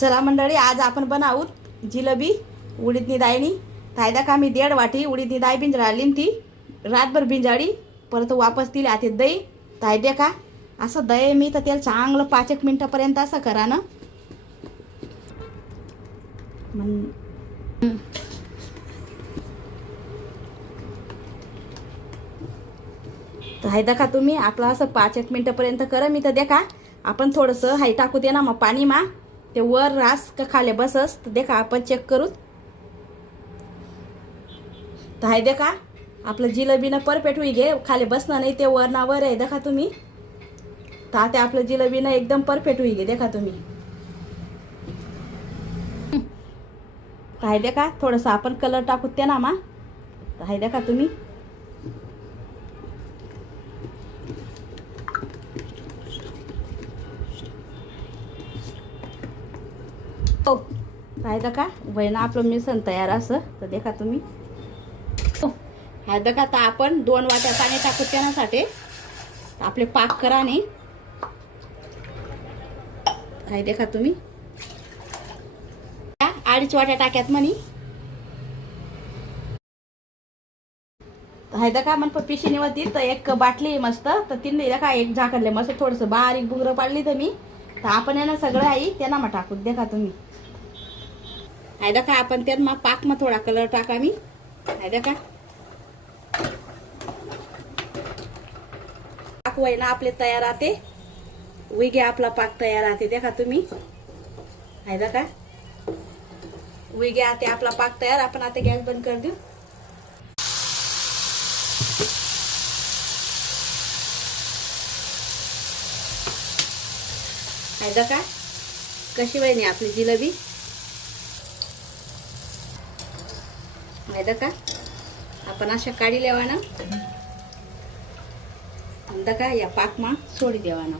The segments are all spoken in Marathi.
चला मंडळी, आज आपण बनावूत जिलेबी उडीदनी डाळनी. तायदा का मी 1.5 वाटी उडीदनी डाळ भिंजराली ती रातभर भिंजाळी, परत वापस तिला आते दही. तायदे का असं दही मी तर त्याला चांगलं 5-1 मिनिटापर्यंत असं करा ना. हायदा का तुम्ही आपलं असं 5-1 मिनिटापर्यंत करा. मी तर देखा आपण थोडंसं हाई टाकू दे ना मग पाणी मा ते वर रास का खाले बसस. तर देखा आपण चेक करू. तर हाय देखा आपलं जिलेबीनं परफेक्ट होई गे, खाली बसणार नाही ते वरणावर आहे. देखा तुम्ही तर आता आपलं जिलेबीनं एकदम परफेक्ट होई गे. देखा तुम्ही हाय देखा थोडंसं आपण कलर टाकू ते ना मा. तर हाय देखा तुम्ही हो हाय का वयना आपलं मिश्रण तयार असं. तर देखा तुम्ही हाय का आता आपण 2 वाट्या पाणी टाकू त्यासाठी आपले पाक करा नाही. हाय देखा तुम्ही 2.5 वाट्या टाक्यात म्हणी. हाय का मन पिशी निवती तर एक बाटली मस्त तर तिने देखा एक झाकणले मस्त थोडंसं बारीक बुगरं पाडली तर मी. तर आपण आहे ना सगळं आई त्यांना मग टाकू. देखा तुम्ही हाय देखा आपण त्यात मग पाक मग थोडा कलर टाका मी. हाय देखा पाक वय ना आपले तयार राहते. उगे आपला पाक तयार राहते. देखा तुम्ही हाय देखा उगे आते आपला पाक तयार. आपण आता गॅस बंद कर देऊ. हाय देखा कशी वयनी आपली जिलेबी. हाय देखा आपण अशा काढी लेवाना देखा या पाक मा सोडी देवाना.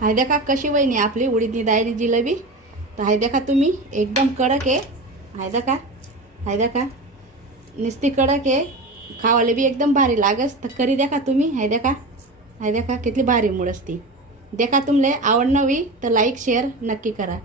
हाय देखा कशी वयनी आपली उडीदनी डाळी जिलेबी. तर हाय देखा तुम्ही एकदम कडक आहे. हाय देखा निस्ती कडक आहे. खावाले बी एकदम भारी लागस. तर करी देखा तुम्ही. हाय देखा कितली भारी मुळस ती. देखा तुमले आवड नवी तर लाईक शेअर नक्की करा.